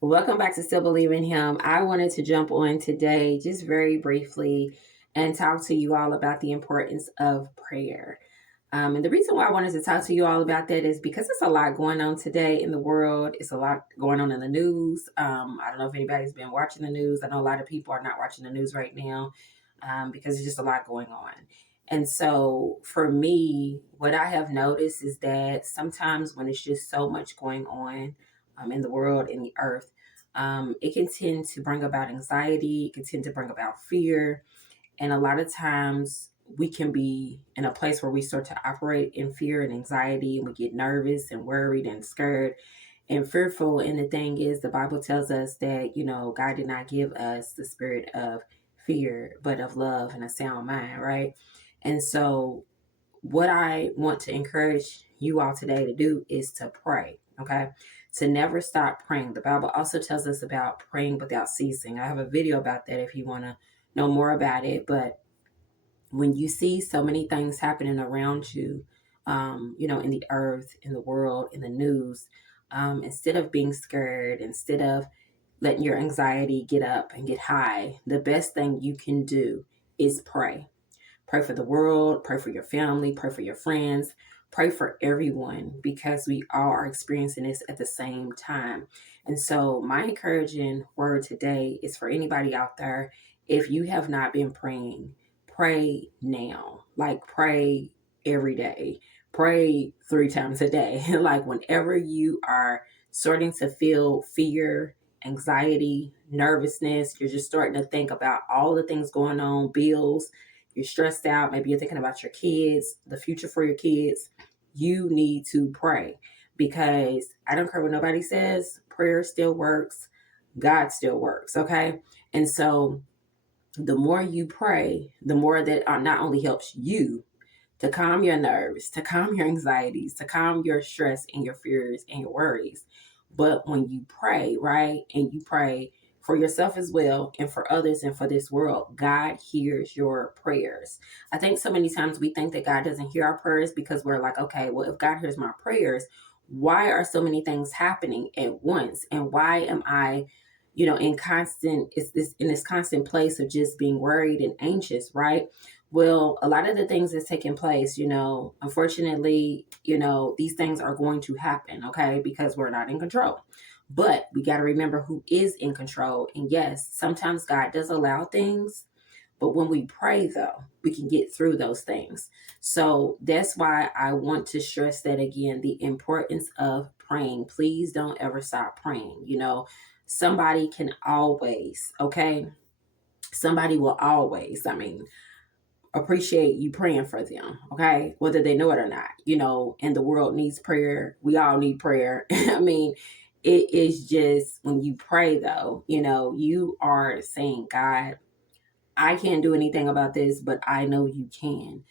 Welcome back to Still Believe in Him. I wanted to jump on today just very briefly and talk to you all about the importance of prayer. And the reason why I wanted to talk to you all about that is because there's a lot going on today in the world. It's a lot going on in the news. I don't know if anybody's been watching the news. I know a lot of people are not watching the news right now because there's just a lot going on. And so for me, what I have noticed is that sometimes when it's just so much going on in the world, in the earth, it can tend to bring about anxiety. It can tend to bring about fear. And a lot of times we can be in a place where we start to operate in fear and anxiety, and we get nervous and worried and scared and fearful. And the thing is, the Bible tells us that, God did not give us the spirit of fear, but of love and a sound mind, right? And so, what I want to encourage you all today to do is to pray, okay? To never stop praying. The Bible also tells us about praying without ceasing. I have a video about that if you want to know more about it. But when you see so many things happening around you, in the earth, in the world, in the news, instead of being scared, instead of letting your anxiety get up and get high, the best thing you can do is pray. Pray for the world, pray for your family, pray for your friends, pray for everyone because we all are experiencing this at the same time. And so, my encouraging word today is for anybody out there, if you have not been praying, pray now. Like, pray every day, pray 3 times a day. Like, whenever you are starting to feel fear, anxiety, nervousness, you're just starting to think about all the things going on, bills, you're stressed out, maybe you're thinking about your kids, the future for your kids, you need to pray because I don't care what nobody says, prayer still works, God still works, okay? And so the more you pray, the more that not only helps you to calm your nerves, to calm your anxieties, to calm your stress and your fears and your worries. But when you pray, right, and you pray for yourself as well and for others and for this world, God hears your prayers. I think so many times we think that God doesn't hear our prayers because we're like, okay, well, if God hears my prayers, why are so many things happening at once? And why am I in this constant place of just being worried and anxious, right? Well, a lot of the things that's taking place, unfortunately, these things are going to happen, okay, because we're not in control. But we got to remember who is in control. And yes, sometimes God does allow things, but when we pray, though, we can get through those things. So that's why I want to stress that again, the importance of praying. Please don't ever stop praying. Somebody can always, okay? Somebody will always, appreciate you praying for them, okay? Whether they know it or not, and the world needs prayer. We all need prayer. It is just when you pray, though, you are saying, God, I can't do anything about this, but I know you can.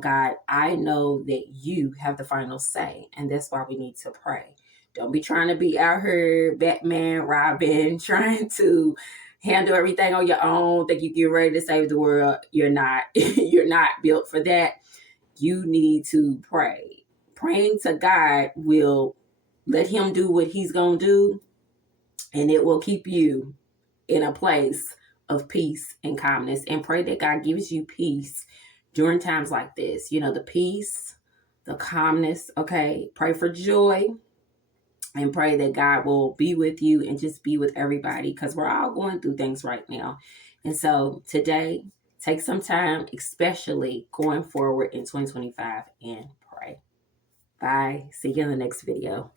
God, I know that you have the final say, and that's why we need to pray. Don't be trying to be out here, Batman, Robin, trying to handle everything on your own, think you get ready to save the world. You're not. You're not built for that. You need to pray. Praying to God will let him do what he's going to do, and it will keep you in a place of peace and calmness, and pray that God gives you peace during times like this. The peace, the calmness, okay? Pray for joy and pray that God will be with you and just be with everybody because we're all going through things right now. And so today, take some time, especially going forward in 2025, and pray. Bye. See you in the next video.